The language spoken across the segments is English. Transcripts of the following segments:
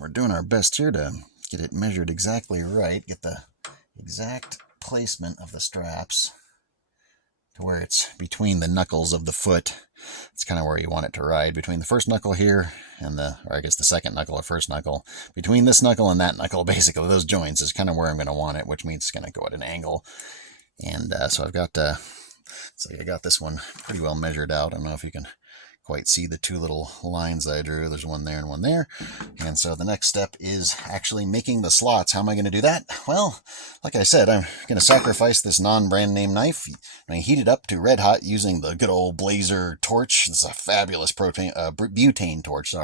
we're doing our best here to get it measured exactly right, get the exact placement of the straps to where it's between the knuckles of the foot. It's kind of where you want it to ride, between the first knuckle here and or I guess the second knuckle or first knuckle. Between this knuckle and that knuckle, basically, those joints is kind of where I'm going to want it, which means it's going to go at an angle. And so I've got, I got this one pretty well measured out. I don't know if you can quite see the two little lines that I drew. There's one there and one there. And so the next step is actually making the slots. How am I going to do that? Well, like I said, I'm going to sacrifice this non-brand name knife. I heat it up to red hot using the good old Blazer torch. It's a fabulous butane torch.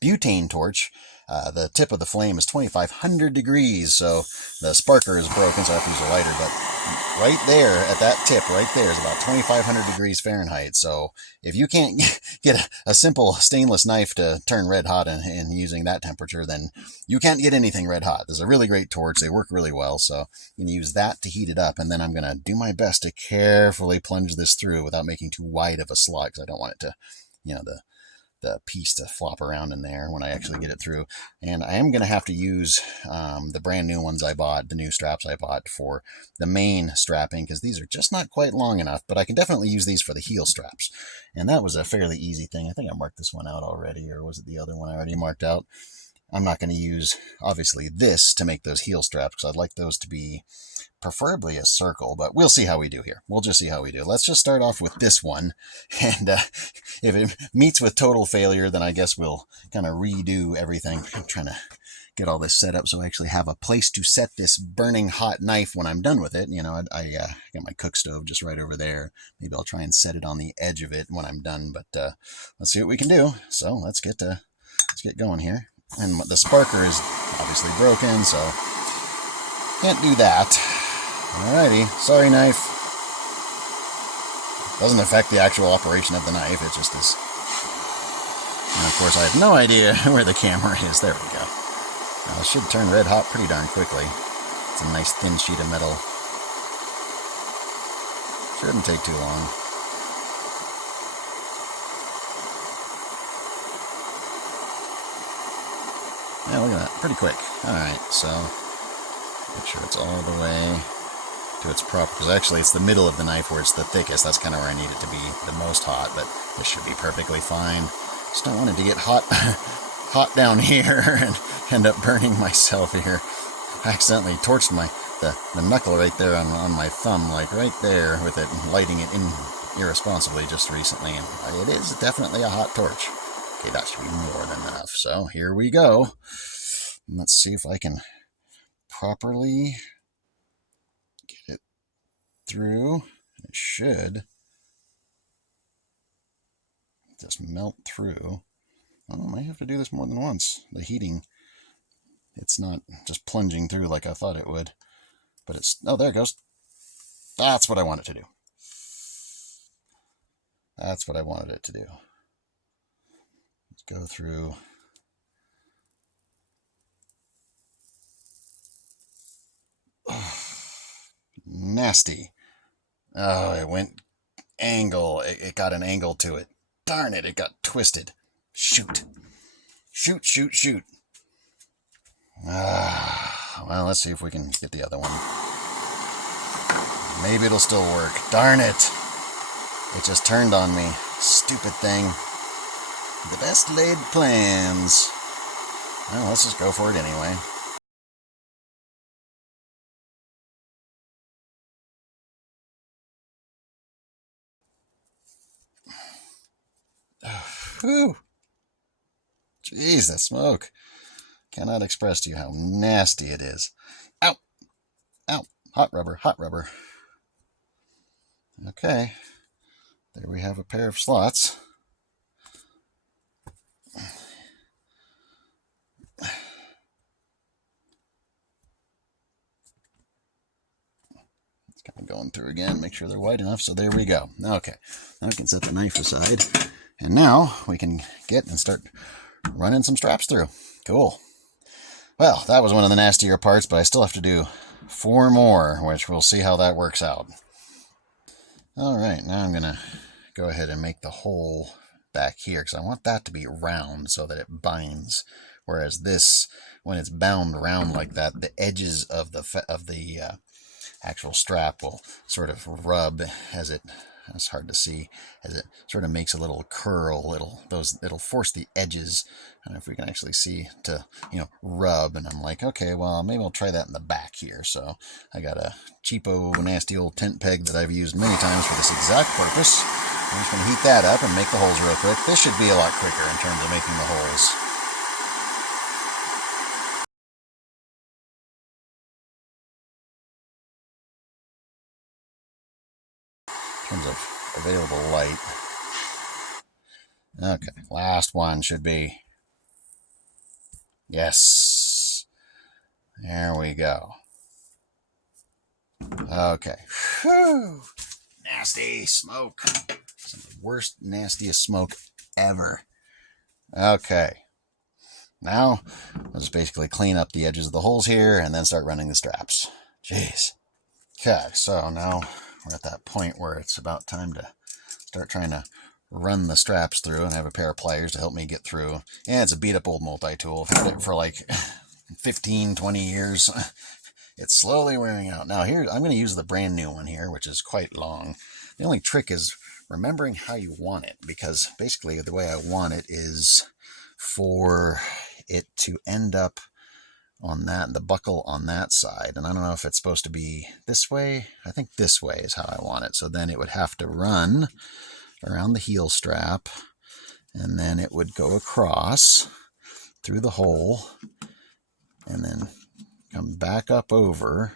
Butane torch. The tip of the flame is 2,500 degrees, so the sparker is broken, so I have to use a lighter. But right there, at that tip, right there, is about 2,500 degrees Fahrenheit. So if you can't get a simple stainless knife to turn red hot in using that temperature, then you can't get anything red hot. There's a really great torch. They work really well, so you can use that to heat it up. And then I'm going to do my best to carefully plunge this through without making too wide of a slot, because I don't want it to, the piece to flop around in there when I actually get it through. And I am going to have to use the brand new ones I bought, the new straps I bought for the main strapping, because these are just not quite long enough, but I can definitely use these for the heel straps. And that was a fairly easy thing. I think I marked this one out already, or was it the other one I already marked out? I'm not going to use, obviously, this to make those heel straps, because I'd like those to be preferably a circle, but we'll see how we do here. We'll just see how we do. Let's just start off with this one, and if it meets with total failure, then I guess we'll kind of redo everything. I'm trying to get all this set up so I actually have a place to set this burning hot knife when I'm done with it. I got my cook stove just right over there. Maybe I'll try and set it on the edge of it when I'm done, but let's see what we can do. So let's get going here. And the sparker is obviously broken, so can't do that. Alrighty, sorry knife. Doesn't affect the actual operation of the knife, it just is. And of course I have no idea where the camera is. There we go. Now, it should turn red hot pretty darn quickly. It's a nice thin sheet of metal. Shouldn't take too long. Yeah, look at that. Pretty quick. Alright, so make sure it's all the way to its proper, because actually it's the middle of the knife where it's the thickest. That's kind of where I need it to be the most hot, but this should be perfectly fine. Just don't want it to get hot hot down here and end up burning myself here. I accidentally torched the knuckle right there on my thumb, like right there, with it, lighting it in irresponsibly just recently, and it is definitely a hot torch. Okay, that should be more than enough. So here we go. Let's see if I can properly get it through. It should just melt through. Oh, I might have to do this more than once. The heating, it's not just plunging through like I thought it would. But oh, there it goes. That's what I wanted to do. That's what I wanted it to do. Let's go through. Oh, nasty. Oh, it went angle. It got an angle to it. Darn it, it got twisted. Shoot. Shoot, shoot, shoot. Well, let's see if we can get the other one. Maybe it'll still work. Darn it. It just turned on me. Stupid thing. The best laid plans. Well, let's just go for it anyway. Whew. Jeez, that smoke. Cannot express to you how nasty it is. Ow! Ow! Hot rubber, hot rubber. Okay. There we have a pair of slots. It's kind of going through again, make sure they're wide enough. So there we go. Okay. Now I can set the knife aside. And now we can get and start running some straps through. Cool. Well, that was one of the nastier parts, but I still have to do 4 more, which we'll see how that works out. Alright, now I'm going to go ahead and make the hole back here, because I want that to be round so that it binds Whereas this, when it's bound around like that, the edges of the actual strap will sort of rub as it. It's hard to see as it sort of makes a little curl. It'll force the edges. I don't know if we can actually see to rub. And I'm like, okay, well maybe I'll try that in the back here. So I got a cheapo, nasty old tent peg that I've used many times for this exact purpose. I'm just going to heat that up and make the holes real quick. This should be a lot quicker in terms of making the holes. In terms of available light. Okay, last one should be. Yes. There we go. Okay. Whew. Nasty smoke. Some of the worst, nastiest smoke ever. Okay. Now, I'll just basically clean up the edges of the holes here and then start running the straps. Jeez. Okay, so now we're at that point where it's about time to start trying to run the straps through, and I have a pair of pliers to help me get through. Yeah, it's a beat up old multi-tool. I've had it for like 15, 20 years. It's slowly wearing out. Now here, I'm going to use the brand new one here, which is quite long. The only trick is remembering how you want it, because basically the way I want it is for it to end up on that, the buckle on that side. And I don't know if it's supposed to be this way. I think this way is how I want it. So then it would have to run around the heel strap, and then it would go across through the hole and then come back up over,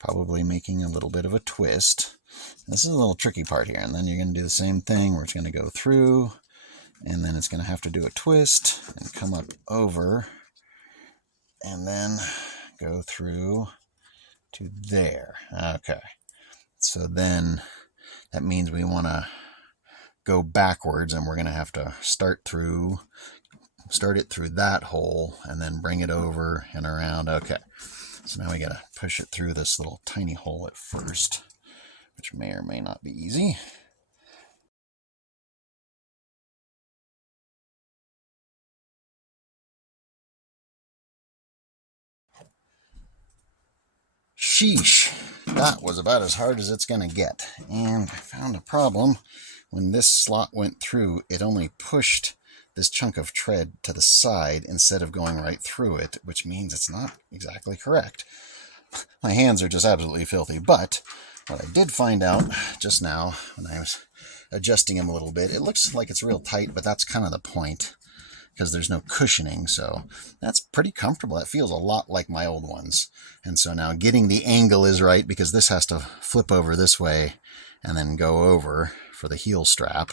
probably making a little bit of a twist. This is a little tricky part here. And then you're going to do the same thing where it's going to go through, and then it's going to have to do a twist and come up over and then go through to there. Okay. So then that means we want to go backwards, and we're going to have to start it through that hole and then bring it over and around. Okay. So now we got to push it through this little tiny hole at first, which may or may not be easy. Sheesh, that was about as hard as it's going to get. And I found a problem. When this slot went through, it only pushed this chunk of tread to the side instead of going right through it, which means it's not exactly correct. My hands are just absolutely filthy. But what I did find out just now when I was adjusting them a little bit, it looks like it's real tight, but that's kind of the point, because there's no cushioning. So that's pretty comfortable. It feels a lot like my old ones. And so now getting the angle is right, because this has to flip over this way and then go over for the heel strap.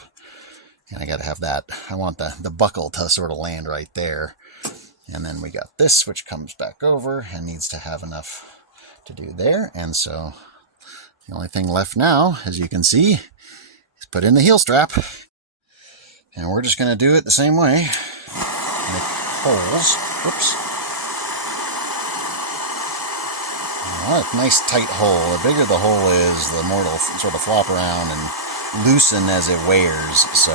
And I got to have that. I want the buckle to sort of land right there. And then we got this, which comes back over and needs to have enough to do there. And so the only thing left now, as you can see, is put in the heel strap. And we're just going to do it the same way. Make holes. Whoops. A nice tight hole. The bigger the hole is, the more it'll sort of flop around and loosen as it wears. So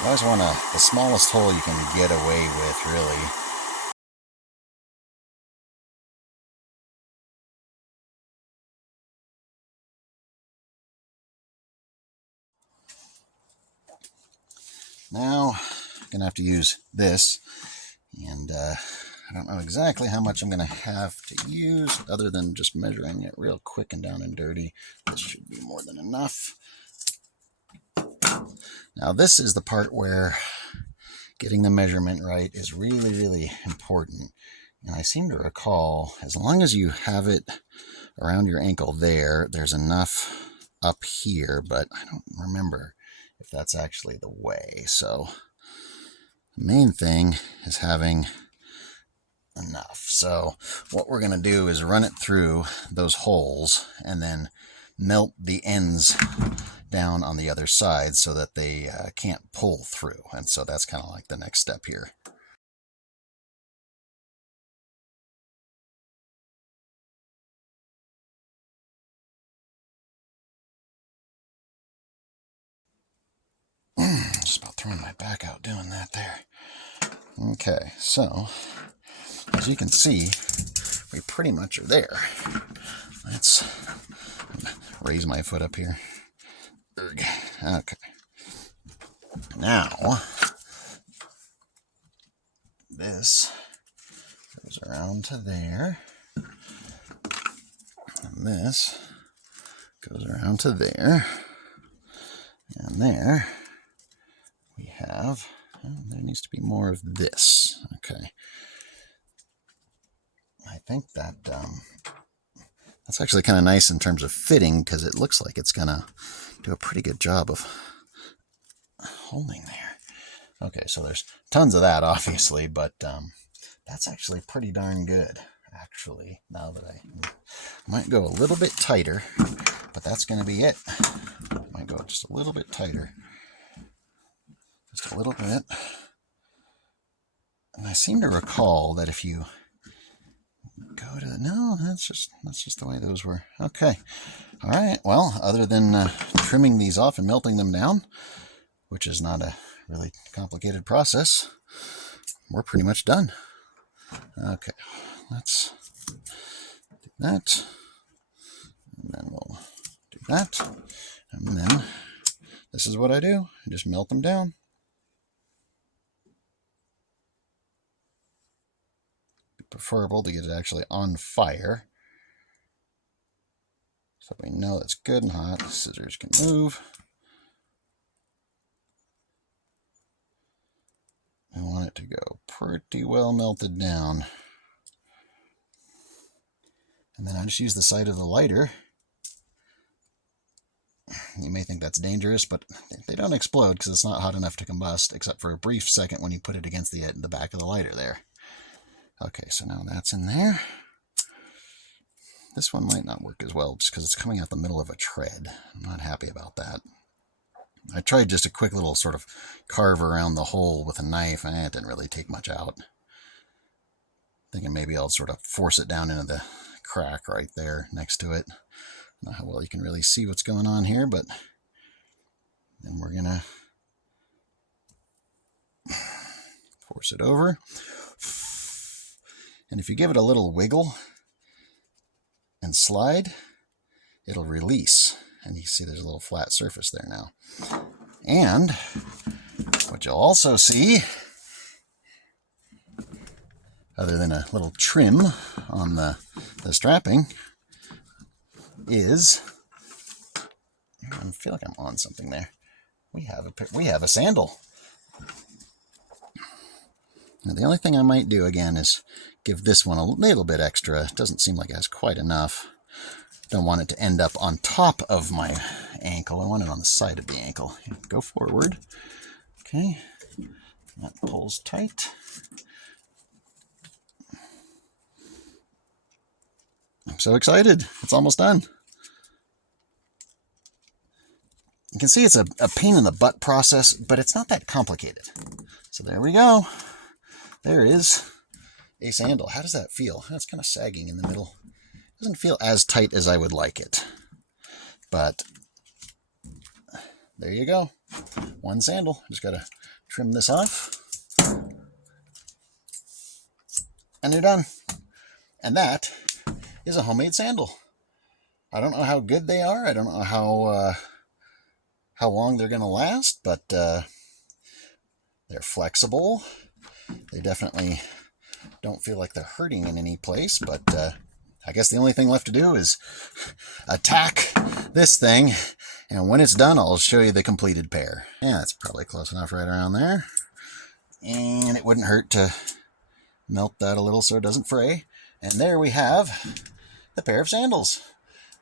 you always want the smallest hole you can get away with, really. Now I'm going to have to use this, and I don't know exactly how much I'm going to have to use other than just measuring it real quick and down and dirty. This should be more than enough. Now this is the part where getting the measurement right is really, really important. And I seem to recall, as long as you have it around your ankle there's enough up here, but I don't remember if that's actually the way. So the main thing is having enough. So what we're going to do is run it through those holes and then melt the ends down on the other side so that they can't pull through. And so that's kind of like the next step here. Just about throwing my back out doing that there. Okay, so as you can see, we pretty much are there. Let's raise my foot up here. Okay. Now, this goes around to there. And this goes around to there. And there we have, there needs to be more of this. Okay. I think that that's actually kind of nice in terms of fitting, because it looks like it's going to do a pretty good job of holding there. Okay, so there's tons of that, obviously, but that's actually pretty darn good, actually, now that I might go a little bit tighter, but that's going to be it. Might go just a little bit tighter. Just a little bit. And I seem to recall that if you go to, no, that's just the way those were. Okay. All right. Well, other than trimming these off and melting them down, which is not a really complicated process, we're pretty much done. Okay. Let's do that. And then we'll do that. And then this is what I do. I just melt them down. Preferable to get it actually on fire, so we know it's good and hot. Scissors can move. I want it to go pretty well melted down. And then I just use the side of the lighter. You may think that's dangerous, but they don't explode because it's not hot enough to combust, except for a brief second when you put it against the back of the lighter there. Okay, so now that's in there. This one might not work as well just because it's coming out the middle of a tread. I'm not happy about that. I tried just a quick little sort of carve around the hole with a knife, and it didn't really take much out. Thinking maybe I'll sort of force it down into the crack right there next to it. I don't know how well you can really see what's going on here, but then we're going to force it over. And if you give it a little wiggle and slide, it'll release. And you see there's a little flat surface there now. And what you'll also see, other than a little trim on the strapping, is, I feel like I'm on something there. We have a sandal. Now the only thing I might do again is give this one a little bit extra. It doesn't seem like it has quite enough. Don't want it to end up on top of my ankle. I want it on the side of the ankle. Go forward. Okay. That pulls tight. I'm so excited. It's almost done. You can see it's a pain in the butt process, but it's not that complicated. So there we go. There is a sandal. How does that feel? It's kind of sagging in the middle. Doesn't feel as tight as I would like it. But there you go. One sandal. Just got to trim this off. And you're done. And that is a homemade sandal. I don't know how good they are. I don't know how long they're going to last, but they're flexible. They definitely don't feel like they're hurting in any place, but I guess the only thing left to do is attack this thing, and when it's done, I'll show you the completed pair. Yeah, that's probably close enough right around there. And it wouldn't hurt to melt that a little so it doesn't fray. And there we have the pair of sandals.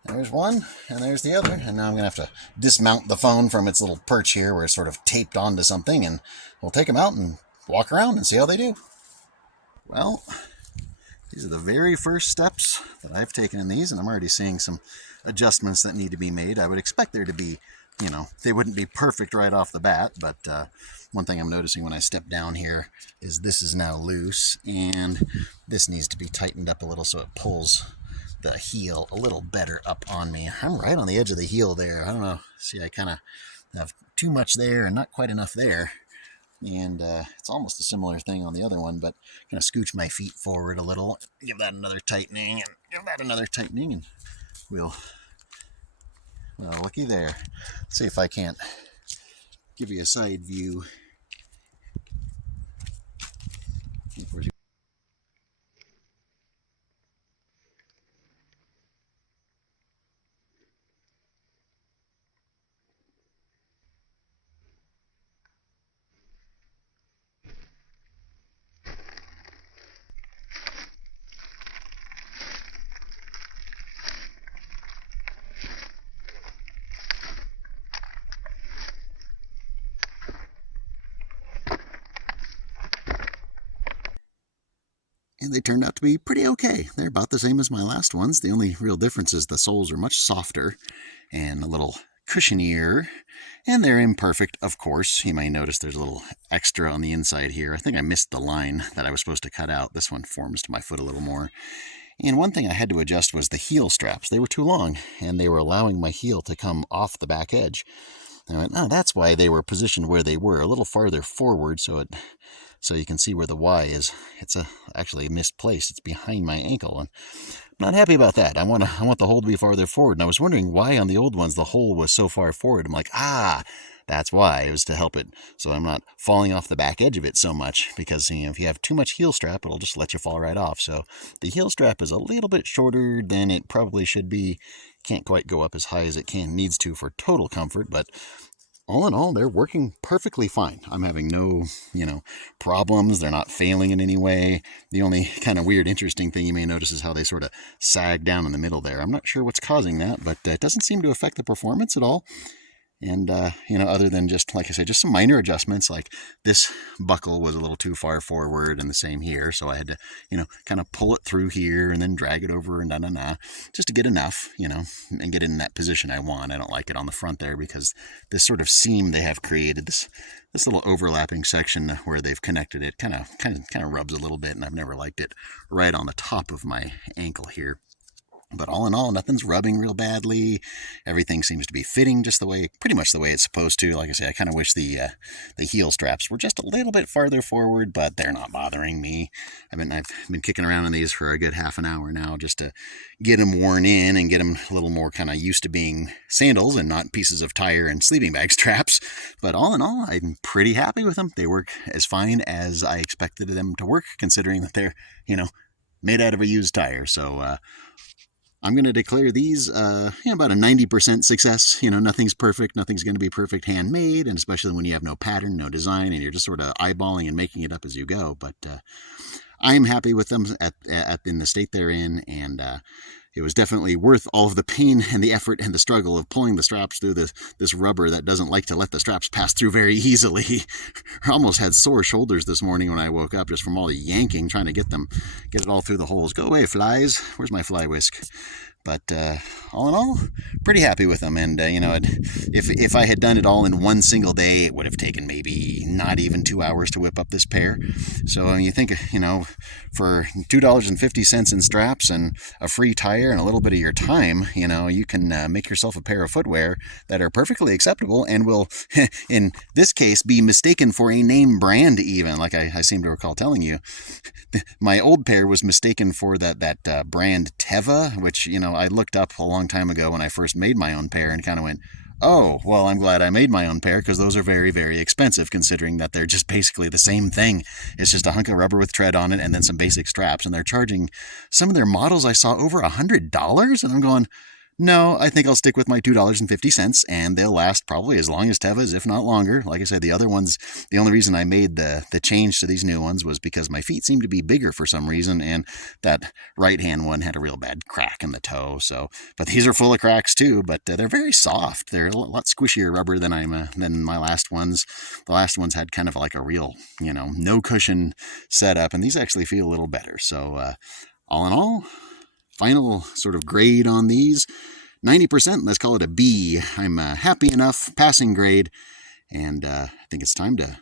There's one, and there's the other. And now I'm going to have to dismount the phone from its little perch here where it's sort of taped onto something, and we'll take them out and walk around and see how they do. Well, these are the very first steps that I've taken in these, and I'm already seeing some adjustments that need to be made. I would expect there to be, they wouldn't be perfect right off the bat, but one thing I'm noticing when I step down here is this is now loose, and this needs to be tightened up a little so it pulls the heel a little better up on me. I'm right on the edge of the heel there. I don't know. See, I kind of have too much there and not quite enough there. And it's almost a similar thing on the other one, but I'm going to scooch my feet forward a little, give that another tightening, and give that another tightening, and we'll, well, looky there. Let's see if I can't give you a side view. And they turned out to be pretty okay. They're about the same as my last ones. The only real difference is the soles are much softer and a little cushionier, and they're imperfect, of course. You may notice there's a little extra on the inside here. I think I missed the line that I was supposed to cut out. This one forms to my foot a little more. And one thing I had to adjust was the heel straps. They were too long, and they were allowing my heel to come off the back edge. And I went, oh, that's why they were positioned where they were, a little farther forward, so you can see where the Y is. It's actually misplaced. It's behind my ankle, and I'm not happy about that. I want the hole to be farther forward. And I was wondering why on the old ones the hole was so far forward. I'm like, that's why. It was to help it so I'm not falling off the back edge of it so much, because if you have too much heel strap, it'll just let you fall right off. So the heel strap is a little bit shorter than it probably should be. Can't quite go up as high as it needs to for total comfort, but all in all, they're working perfectly fine. I'm having no, problems. They're not failing in any way. The only kind of weird, interesting thing you may notice is how they sort of sag down in the middle there. I'm not sure what's causing that, but it doesn't seem to affect the performance at all. And, other than just, like I said, just some minor adjustments, like this buckle was a little too far forward, and the same here. So I had to, kind of pull it through here and then drag it over and just to get enough, and get it in that position I want. I don't like it on the front there because this sort of seam they have created, this little overlapping section where they've connected it kind of rubs a little bit, and I've never liked it right on the top of my ankle here. But all in all, nothing's rubbing real badly. Everything seems to be fitting pretty much the way it's supposed to. Like I say, I kind of wish the heel straps were just a little bit farther forward, but they're not bothering me. I've been kicking around in these for a good half an hour now just to get them worn in and get them a little more kind of used to being sandals and not pieces of tire and sleeping bag straps. But all in all, I'm pretty happy with them. They work as fine as I expected them to work, considering that they're, made out of a used tire. So, I'm going to declare these about a 90% success. Nothing's perfect. Nothing's going to be perfect handmade, and especially when you have no pattern, no design, and you're just sort of eyeballing and making it up as you go. But I'm happy with them in the state they're in, and it was definitely worth all of the pain and the effort and the struggle of pulling the straps through this rubber that doesn't like to let the straps pass through very easily. I almost had sore shoulders this morning when I woke up just from all the yanking, trying to get it all through the holes. Go away, flies. Where's my fly whisk? But all in all, pretty happy with them. And, if I had done it all in one single day, it would have taken maybe not even 2 hours to whip up this pair. So you think, for $2.50 in straps and a free tire and a little bit of your time, you can make yourself a pair of footwear that are perfectly acceptable and will, in this case, be mistaken for a name brand even, like I seem to recall telling you. My old pair was mistaken for that brand Teva, which, I looked up a long time ago when I first made my own pair and kind of went, oh, well, I'm glad I made my own pair because those are very, very expensive considering that they're just basically the same thing. It's just a hunk of rubber with tread on it and then some basic straps. And they're charging some of their models I saw over $100. And I'm going, no, I think I'll stick with my $2.50, and they'll last probably as long as Teva's, if not longer. Like I said, the other ones, the only reason I made the change to these new ones was because my feet seemed to be bigger for some reason, and that right-hand one had a real bad crack in the toe. So, but these are full of cracks too, but they're very soft. They're a lot squishier rubber than my last ones. The last ones had kind of like a real, no cushion setup, and these actually feel a little better. So, all in all, final sort of grade on these, 90%, let's call it a B. I'm happy enough, passing grade, and I think it's time to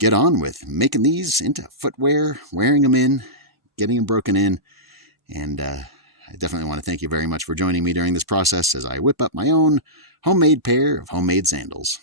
get on with making these into footwear, wearing them in, getting them broken in, and I definitely want to thank you very much for joining me during this process as I whip up my own homemade pair of homemade sandals.